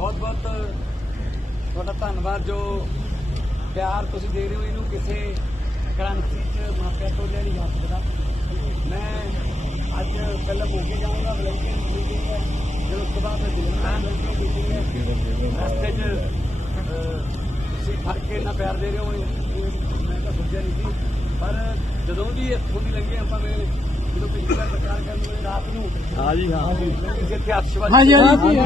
ਬਹੁਤ ਬਹੁਤ, ਤੁਹਾਡਾ ਧੰਨਵਾਦ ਜੋ ਪਿਆਰ ਤੁਸੀਂ ਦੇ ਰਹੇ ਹੋ ਇਹਨੂੰ ਕਿਸੇ ਕ੍ਰਾਂਤੀ ਚ ਮਾਪਿਆਂ ਤੋਂ ਲਿਆ ਨਹੀਂ ਜਾ ਸਕਦਾ। ਮੈਂ ਅੱਜ ਕੱਲ੍ਹ ਮੋਗੇ ਜਾਊਂਗਾ ਬਲੈਂਕੇ ਮੀਟਿੰਗ ਹੈ, ਫਿਰ ਉਸ ਤੋਂ ਬਾਅਦ ਮੈਂ ਦਿਲਨਾ ਮੀਟਿੰਗ ਹੈ। ਰਸਤੇ 'ਚ ਤੁਸੀਂ ਫੜ ਕੇ ਇੰਨਾ ਪਿਆਰ ਦੇ ਰਹੇ ਹੋ, ਇਹ- ਮੈਂ ਤਾਂ ਸੋਚਿਆ ਨਹੀਂ ਸੀ। ਪਰ ਜਦੋਂ ਵੀ ਇੱਥੋਂ ਦੀ ਲੰਘੇ ਆਪਾਂ ਮੇਰੇ ਜਦੋਂ ਪਿਛਲੀ ਵਾਰ ਪ੍ਰਚਾਰ ਕਰਨ ਵੇਲੇ ਰਾਤ ਨੂੰ ਹਾਂ ਜੀ ਹਾਂ ਕਿਸੇ ਇੱਥੇ ਅਕਸ਼ਵਾਦ ਹਾਂਜੀ ਹਾਂਜੀ।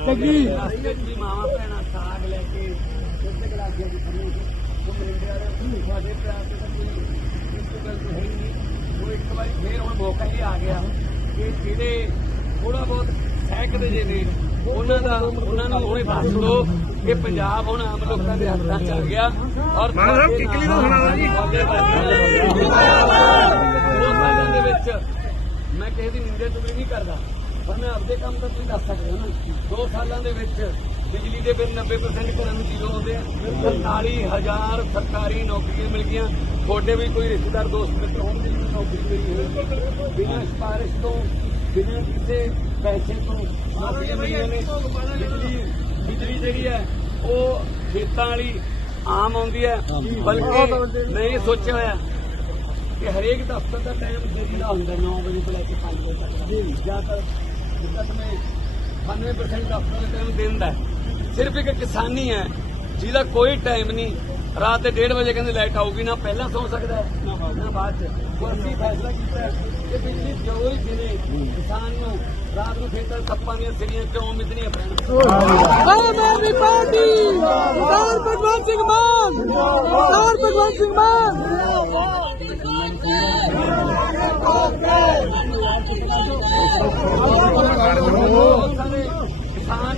ਲੱਗੀ ਰਸਤੇ 'ਚ ਵੀ ਮਾਵਾਂ ਭੈਣਾਂ ਸਾਗ ਲੈ ਕੇ ਉੱਤੇ ਗਲਾਸੀਆਂ ਦੀ ਖੜੀ ਸੀ ਉਹ ਮਰਿੰਡੇ ਵਾਲੇ ਤੁਹਾਡੇ ਪਿਆਰ ਤੇ ਤਾਂ ਕੋਈ ਇਸ ਗੱਲ ਤੋਂ ਹੈ ਹੀ ਨਹੀਂ। ਉਹ ਇੱਕ ਵਾਰੀ ਫੇਰ ਹੁਣ ਮੌਕਾ ਹੀ ਆ ਗਿਆ ਕਿ ਜਿਹੜੇ ਥੋੜਾ ਬਹੁਤ ਸਹਿਕਦੇ ਜੇ ਨੇ ਉਹਨਾਂ ਦਾ ਉਹਨਾਂ ਨੂੰ ਹੁਣੇ ਦੱਸ ਦਿਓ ਕਿ ਪੰਜਾਬ ਹੁਣ ਆਮ ਲੋਕਾਂ ਦੇ ਹੱਥਾਂ 'ਚ ਆ ਗਿਆ। ਔਰ ਮਾਨ ਸਾਹਿਬ, ਕਿੱਕਲੀ ਨੂੰ ਸੁਣਾਓ ਜੀ। ਦੋ ਸਾਲਾਂ ਦੇ ਵਿੱਚ। ਮੈਂ ਕਿਸੇ ਦੀ ਨਿੰਦੇ ਤੁਗਲੀ ਨਹੀਂ ਕਰਦਾ ਪਰ ਮੈਂ ਆਪਦੇ ਕੰਮ ਤਾਂ ਤੁਸੀਂ ਦੱਸ ਸਕਦੇ ਹੋ ਨਾ। ਦੋ ਸਾਲਾਂ ਦੇ ਵਿੱਚ ਬਿਜਲੀ ਦੇ ਬਿੱਲ 90% ਘਰਾਂ ਨੂੰ ਜ਼ੀਰੋ ਹੁੰਦੇ ਆ 47000 ਸਰਕਾਰੀ ਨੌਕਰੀਆਂ ਮਿਲ ਗਈਆਂ। ਤੁਹਾਡੇ ਵੀ ਕੋਈ ਰਿਸ਼ਤੇਦਾਰ ਦੋਸਤ ਮਿੱਤਰ ਹੋਣਗੇ ਜਿਹਨੂੰ ਨੌਕਰੀ ਮਿਲੀ ਹੋਵੇ। ਬਿਨਾਂ ਸਿਫਾਰਿਸ਼ ਤੋਂ ਬਿਨਾਂ ਕਿਸੇ ਪੈਸੇ ਤੋਂ ਨੌਕਰੀਆਂ ਮਿਲੀਆਂ ਨੇ ਬਿਜਲੀ ਬਿਜਲੀ ਜਿਹੜੀ ਹੈ ਉਹ ਖੇਤਾਂ ਵਾਲੀ ਆਮ ਆਉਂਦੀ ਹੈ ਬਲਕਿ ਇਹ ਸੋਚਿਆ ਹੋਇਆ ਕਿ ਹਰੇਕ ਦਫ਼ਤਰ ਦਾ ਟਾਈਮ ਦੇਰੀ ਦਾ ਹੁੰਦਾ 9 ਵਜੇ ਤੋਂ ਲੈ ਕੇ 5 ਵਜੇ ਤੱਕ। ਜੀ। ਜ਼ਿਆਦਾਤਰ ਜਿੱਦਾਂ ਮੈਂ 98% ਦਫ਼ਤਰ ਦਾ ਟਾਈਮ ਦਿੰਦਾ ਹੈ। ਸਿਰਫ ਇੱਕ ਕਿਸਾਨੀ ਹੈ ਜਿਹਦਾ ਕੋਈ ਟਾਈਮ ਨਹੀਂ। ਰਾਤ ਦੇ 1:30 ਵਜੇ ਕਹਿੰਦੇ ਲਾਈਟ ਆਊਗੀ ਨਾ ਪਹਿਲਾਂ ਸੌ ਸਕਦਾ ਹੈ ਨਾ ਬਾਅਦ ਚ। ਉਹ ਅਸੀਂ ਫੈਸਲਾ ਕੀਤਾ ਹੈ ਕਿ ਬਿਜਲੀ ਜੋ ਹੀ ਦਿਨੇ ਕਿਸਾਨ ਨੂੰ ਰਾਤ ਨੂੰ ਖੇਤਾਂ ਸੱਪਾਂ ਦੀਆਂ ਸਿਰੀਆਂ ਕਿਉਂ ਮਿੱਧਣੀਆਂ ਪੈਣ? ਆਮ ਆਦਮੀ ਪਾਰਟੀ ਸਰਦਾਰ ਭਗਵੰਤ ਸਿੰਘ ਮਾਨ ਸਰਦਾਰ ਭਗਵੰਤ ਸਿੰਘ ਮਾਨ। ਕਿਸਾਨ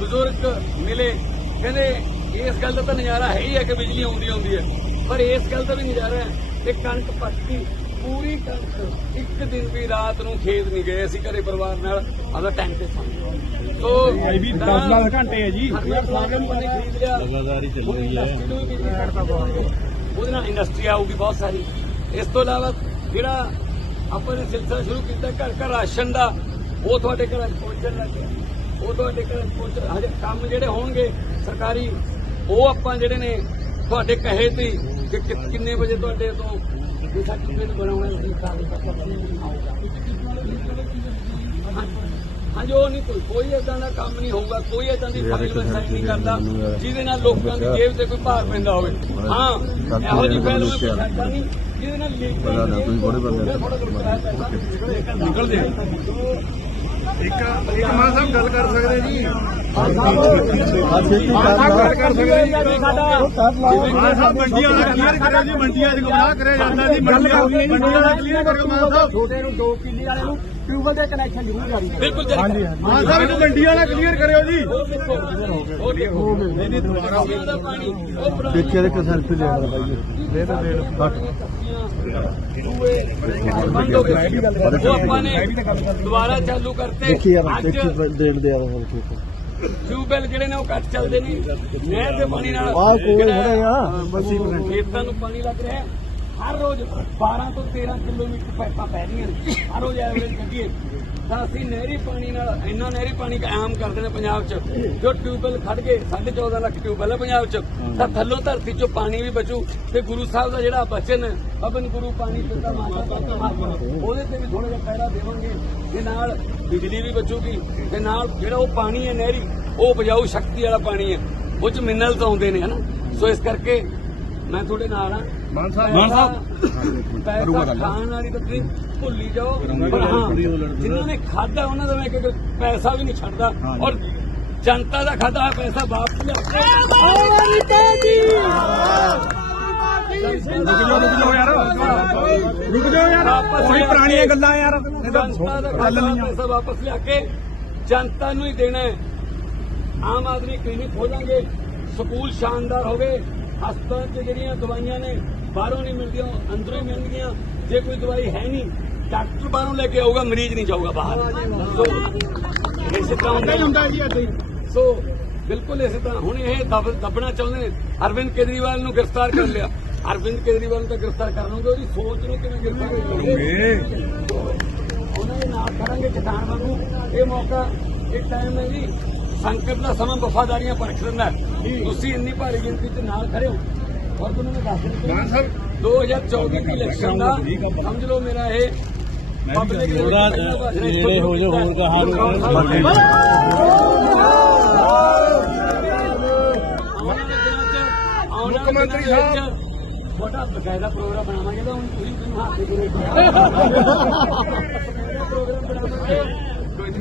ਬਜ਼ੁਰਗ ਮਿਲੇ ਕਹਿੰਦੇ ਇਸ ਗੱਲ ਦਾ ਤਾਂ ਨਜ਼ਾਰਾ ਹੈ ਹੀ ਹੈ ਕਿ ਬਿਜਲੀ ਆਉਂਦੀ ਆਉਂਦੀ ਹੈ। ਪਰ ਇਸ ਗੱਲ ਦਾ ਵੀ ਨਜ਼ਾਰਾ ਹੈ ਕਿ ਕਣਕ ਪੱਕੀ ਪੂਰੀ ਕਣਕ ਇੱਕ ਦਿਨ ਵੀ ਰਾਤ ਨੂੰ ਖੇਤ ਨਹੀਂ ਗਏ ਅਸੀਂ ਘਰੇ ਪਰਿਵਾਰ ਨਾਲ ਆਦਾ ਟਾਈਮ ਤੇ ਸੌਂ ਸੋ ਇਹ ਵੀ 10 10 ਘੰਟੇ ਹੈ ਜੀ। ਲਗਾਤਾਰ ਹੀ ਚੱਲ ਰਹੀ ਹੈ। ਉਹਦੇ ਨਾਲ ਇੰਡਸਟਰੀ ਆਊਗੀ ਬਹੁਤ ਸਾਰੀ। ਇਸ ਤੋਂ ਇਲਾਵਾ ਜਿਹੜਾ ਆਪਾਂ ਨੇ ਸਿਲਸਿਲਾ ਸ਼ੁਰੂ ਕੀਤਾ ਘਰ ਘਰ ਰਾਸ਼ਨ ਦਾ ਉਹ ਤੁਹਾਡੇ ਘਰਾਂ 'ਚ ਪਹੁੰਚਣ ਲੱਗ ਗਿਆ। ਉਹ ਤੁਹਾਡੇ ਘਰਾਂ 'ਚ ਪਹੁੰਚ ਹਜੇ ਕੰਮ ਜਿਹੜੇ ਹੋਣਗੇ ਸਰਕਾਰੀ ਉਹ ਆਪਾਂ ਜਿਹੜੇ ਨੇ ਤੁਹਾਡੇ ਕਹੇ ਤੇ ਹੀ ਕਿ ਕਿੰਨੇ ਵਜੇ ਤੁਹਾਡੇ ਤੋਂ ਇਹ ਸਰਟੀਫਿਕੇਟ ਬਣਾਉਣਾ ਸੀ ਹਾਂਜੀ। ਉਹ ਨਹੀਂ ਕੋਈ ਕੋਈ ਏਦਾਂ ਦਾ ਕੰਮ ਨਹੀਂ ਹੋਊਗਾ ਕੋਈ ਏਦਾਂ ਦੀ ਫਾਈਲ ਮੈਂ ਸਾਈਨ ਨਹੀਂ ਕਰਦਾ ਜਿਹਦੇ ਨਾਲ ਲੋਕਾਂ ਦੀ ਜੇਬ ਤੇ ਕੋਈ ਭਾਰ ਪੈਂਦਾ ਹੋਵੇ। ਹਾਂ ਇਹੋ ਜਿਹੀ ਫਾਈਲ ਮੈਂ ਕਰਦਾ ਨਹੀਂ ਜਿਹਦੇ ਨਾਲ ਲੀਕਾਂ ਨਿਕਲ ਦੇ ਇੱਕ ਇੱਕ ਮਾਨ ਸਾਹਿਬ ਗੱਲ ਕਰ ਸਕਦੇ ਜੀ? ਮਾਨ ਸਾਹਿਬ ਗੱਲ ਕਰ ਸਕਦੇ ਜੀ ਮਾਨ ਸਾਹਿਬ ਮੰਡੀਆਂ ਦਾ ਕਲੀਅਰ ਕਰਿਓ ਜੀ, ਮੰਡੀਆਂ 'ਚ ਗੁੰਮਰਾਹ ਕਰਿਆ ਜਾਂਦਾ ਜੀ, ਮੰਡੀਆਂ ਮੰਡੀਆਂ ਦਾ ਕਲੀਅਰ ਕਰਿਓ ਮਾਨ ਸਾਹਿਬ। ਛੋਟੇ ਨੂੰ 2 ਕਿੱਲੇ ਵਾਲੇ ਨੂੰ ਟਿਊਬਲ ਦੇ ਕਨੈਕਸ਼ਨ ਜ਼ਰੂਰ ਜਾਰੀ ਬਿਲਕੁਲ ਜਾਰੀ ਮਾਨ ਸਾਹਿਬ ਇਹਨੂੰ ਮੰਡੀਆਂ ਦਾ ਕਲੀਅਰ ਕਰਿਓ ਜੀ। ਉਹ ਦੇਖੋ ਨਹੀਂ ਨਹੀਂ ਦੁਬਾਰਾ ਦਾ ਪਾਣੀ ਉਹ ਦੇਖਿਆ ਇੱਕ ਸੈਲਫੀ ਲੈ ਆਦਾ ਬਾਈ ਦੇ ਤਾਂ ਦੇ ਹੋ ਗਏ ਉਹ ਆਪਾਂ ਨੇ ਦੁਬਾਰਾ ਚਾਲੂ ਕਰਤੇ। ਦੇਖੀ ਯਾਰ ਦੇਖੀ ਦੇਣ ਦੇ ਯਾਰ ਹੋਰ ਕੀ। ਟਿਊਬਵੈਲ ਜਿਹੜੇ ਨੇ ਉਹ ਘੱਟ ਚੱਲਦੇ ਨੇ ਨਹਿਰ ਦੇ ਪਾਣੀ ਨਾਲ ਆਹ ਕੋਲ ਖੜੇ ਆ, ਬੱਸੀ ਖੇਤਾਂ ਨੂੰ ਪਾਣੀ ਲੱਗ ਰਿਹਾ। ਹਰ ਰੋਜ਼ 12 ਤੋਂ 13 ਕਿਲੋਮੀਟਰ ਪਾਈਪਾਂ ਪੈ ਰਹੀਆਂ ਨੇ। ਹਰ ਰੋਜ਼ ਐਵਰੇਜ ਕੱਢੀਏ। ਤਾਂ ਅਸੀਂ ਨਹਿਰੀ ਪਾਣੀ ਨਾਲ ਇੰਨਾ ਨਹਿਰੀ ਪਾਣੀ ਆਮ ਕਰਦੇ ਨੇ ਪੰਜਾਬ 'ਚ, ਜੋ ਟਿਊਬਵੈਲ ਖੜ ਗਏ 14.5 ਲੱਖ ਟਿਊਬਵੈਲ ਹੈ ਪੰਜਾਬ 'ਚ। ਤਾਂ ਥੱਲੋਂ ਧਰਤੀ 'ਚੋਂ ਪਾਣੀ ਵੀ ਬਚੂ ਤੇ ਗੁਰੂ ਸਾਹਿਬ ਦਾ ਜਿਹੜਾ ਬਚਨ ਹੈ ਅਬਨ ਗੁਰੂ ਪਾਣੀ ਪਿਤਾ ਮਾਤਾ ਉਹਦੇ ਤੇ ਵੀ ਥੋੜਾ ਜਿਹਾ ਪੈੜਾ ਦੇਵਾਂਗੇ। ਤੇ ਨਾਲ ਬਿਜਲੀ ਵੀ ਬਚੂਗੀ। ਤੇ ਨਾਲ ਜਿਹੜਾ ਉਹ ਪਾਣੀ ਹੈ ਨਹਿਰੀ, ਉਹ ਉਪਜਾਊ ਸ਼ਕਤੀ ਵਾਲਾ ਪਾਣੀ ਹੈ। ਉਹ 'ਚ ਮਿਨਰਲਸ ਆਉਂਦੇ ਨੇ, ਹਨਾ? ਸੋ ਇਸ ਕਰਕੇ ਮੈਂ ਤੁਹਾਡੇ ਨਾਲ ਆ ਮਾਨ ਸਾਹਿਬ। ਮਾਨ ਸਾਹਿਬ। ਪੈਸਾ ਖਾਣ ਵਾਲੀ ਤਾਂ ਤੁਸੀਂ ਭੁੱਲ ਜਾਓ। ਪਰ ਹਾਂ ਜਿਨ੍ਹਾਂ ਨੇ ਖਾਦਾ ਉਹਨਾਂ ਦਾ ਮੈਂ ਕਿ ਪੈਸਾ ਵੀ ਨਹੀਂ ਛੱਡਦਾ। ਔਰ ਜਨਤਾ ਦਾ ਖਾਦਾ ਪੈਸਾ ਵਾਪਸ ਲਿਆ ਰੁਕ ਜਾਓ ਰੁਕ ਜਾਓ ਯਾਰ। ਰੁਕ ਜਾਓ ਯਾਰ। ਕੋਈ ਪੁਰਾਣੀਆਂ ਗੱਲਾਂ ਯਾਰ। ਇਹ ਤਾਂ ਗੱਲ ਨਹੀਂ ਆ। ਪੈਸਾ ਵਾਪਸ ਲਿਆ ਕੇ ਜਨਤਾ ਨੂੰ ਹੀ ਦੇਣਾ ਹੈ। ਆਮ ਆਦਮੀ ਕਲੀਨਿਕ ਖੋਲਾਂਗੇ ਸਕੂਲ ਸ਼ਾਨਦਾਰ ਹੋਵੇ। ਹਸਪਤਾਲ 'ਚ ਜਿਹੜੀਆਂ ਦਵਾਈਆਂ ਨੇ ਬਾਹਰੋਂ ਨਹੀਂ ਮਿਲਦੀਆਂ ਅੰਦਰੋਂ ਹੀ ਮਿਲਣਗੀਆਂ। ਜੇ ਕੋਈ ਦਵਾਈ ਹੈ ਨਹੀਂ ਡਾਕਟਰ ਬਾਹਰੋਂ ਲੈ ਕੇ ਆਊਗਾ ਮਰੀਜ਼ ਨਹੀਂ ਜਾਊਗਾ ਬਾਹਰ। ਸੋ ਇਸੇ ਤਰ੍ਹਾਂ ਹੁੰਦਾ ਹੀ ਹੁੰਦਾ ਜੀ ਏਦਾਂ ਹੀ ਸੋ ਬਿਲਕੁਲ ਇਸੇ ਤਰ੍ਹਾਂ। ਹੁਣ ਇਹ ਦਬ- ਦੱਬਣਾ ਚਾਹੁੰਦੇ ਨੇ। ਅਰਵਿੰਦ ਕੇਜਰੀਵਾਲ ਨੂੰ ਗ੍ਰਿਫਤਾਰ ਕਰ ਲਿਆ। ਅਰਵਿੰਦ ਕੇਜਰੀਵਾਲ ਨੂੰ ਤਾਂ ਗ੍ਰਿਫਤਾਰ ਕਰ ਲਓਗੇ ਉਹਦੀ ਸੋਚ ਨੂੰ ਕਿਵੇਂ ਗ੍ਰਿਫਤਾਰ ਕਰੋਗੇ ਉਹਨਾਂ ਦੇ ਨਾਲ ਕਰਾਂਗੇ ਕਿਸਾਨ ਵਾਂਗੂ। ਇਹ ਮੌਕਾ ਇੱਕ ਟਾਈਮ ਹੈ ਜੀ। ਸੰਕਟ ਦਾ ਸਮਾਂ ਵਫਾਦਾਰੀਆਂ ਪਰਖ ਹੈ। ਤੁਸੀਂ ਇੰਨੀ ਭਾਰੀ ਗਿਣਤੀ ਤੇ ਨਾਲ ਖੜੇ ਹੋ। ਔਰ ਤੁਹਾਨੂੰ ਮੈਂ ਦੱਸ ਦਿੰਦਾ ਸਾਹਿਬ 2024 ਦੀ ਇਲੈਕਸ਼ਨ ਦਾ ਸਮਝ ਲਓ ਮੇਰਾ ਇਹ ਪਬਲਿਕ ਦੇ ਥੋੜ੍ਹਾ ਨੇੜੇ ਹੋ ਜਾਓ, ਹੋਰ ਕਹਾਂ ਨੂੰ। ਮੁੱਖ ਮੰਤਰੀ ਸਾਹਿਬ। ਤੁਹਾਡਾ ਬਕਾਇਦਾ ਪ੍ਰੋਗਰਾਮ ਬਣਾਵਾਂਗੇ ਤਾਂ ਹੁਣ ਤੁਸੀਂ ਹੱਥ ਦੇ ਪ੍ਰੋਗਰਾਮ ਬਣਾਵਾਂਗੇ।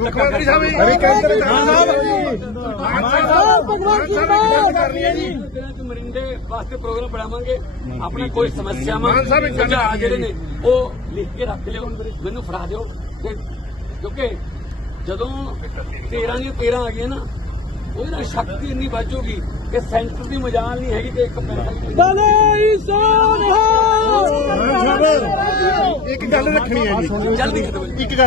ਮੁੱਖ ਮੰਤਰੀ ਸਾਹਿਬ ਅਰੇ ਕੇਂਦਰ ਮਾਨ ਸਾਹਿਬ ਮਾਨ ਸਾਹਿਬ ਭਗਵਾਨ ਸਿੰਘ ਮਾਨ ਕਰਨੀ ਹੈ ਜੀ। ਦਿਨਾਂ ਚ ਮਰਿੰਡੇ ਵਾਸਤੇ ਪ੍ਰੋਗਰਾਮ ਬਣਾਵਾਂਗੇ ਆਪਣਾ ਕੋਈ ਸਮੱਸਿਆਵਾਂ ਮਾਨ ਸਾਹਿਬ ਇੱਕ ਗੱਲ ਸੁਝਾਅ ਜਿਹੜੇ ਨੇ ਉਹ ਲਿਖ ਕੇ ਰੱਖ ਲਿਓ ਮੈਨੂੰ ਫੜਾ ਦਿਓ। ਤੇ ਕਿਉਂਕਿ ਜਦੋਂ 13 ਦੀਆਂ 13 ਆ ਗਈਆਂ ਨਾ ਉਹਦੇ ਨਾਲ ਸ਼ਕਤੀ ਇੰਨੀ ਵੱਜੂਗੀ ਕਿ ਸੈਂਟਰ ਦੀ ਮਜਾਲ ਨਹੀਂ ਹੈਗੀ ਕਿ ਇੱਕ ਪੈਸਾ ਬਲੇ ਹੈ। ਇੱਕ ਗੱਲ ਰੱਖਣੀ ਹੈ ਜੀ। ਜਲਦੀ ਖਤਮ। ਇੱਕ